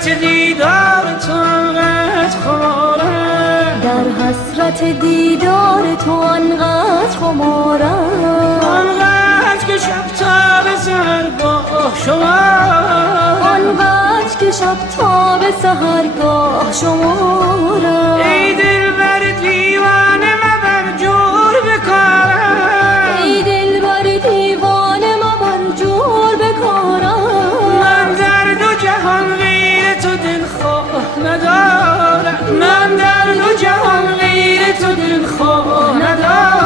حسرت دیدار تو انقدر خمارم، در حسرت دیدار تو انقدر خمارم، آنقدر که شب تا به سحرگاه شمارم، آنقدر که شب تا به سحرگاه شمارم. ای دلبر دیوانه مبر جور بکارم، ای دلبر دیوانه مبر جور بکارم. من در دو جهان غیر تو دلخواه ندارم، من در دو جهان غیر تو دلخواه ندارم.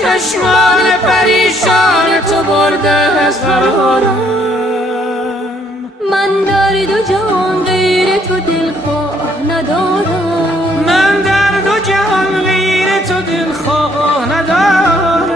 چشمان پریشان تو برده از قرارم، من در دو جهان غیر تو دلخواه ندارم، من در دو جهان غیر تو دلخواه ندارم.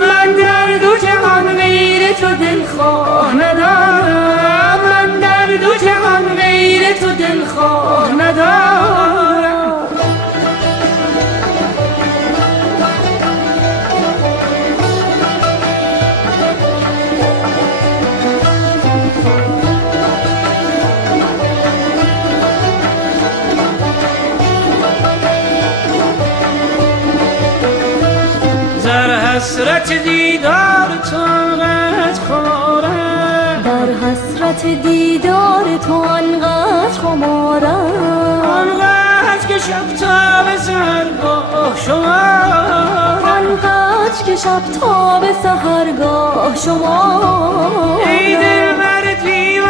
من در دو جهان غیر تو دلخواه ندارم، من در دو جهان غیر تو دلخواه ندارم. حسرت دیدار تو انقدر خمارم، در حسرت دیدار تو انقدر خمارم، آنقدر که شب تا به سحرگاه شمارم، آنقدر که شب تا به سحرگاه شمارم. ای دلبر دیوانه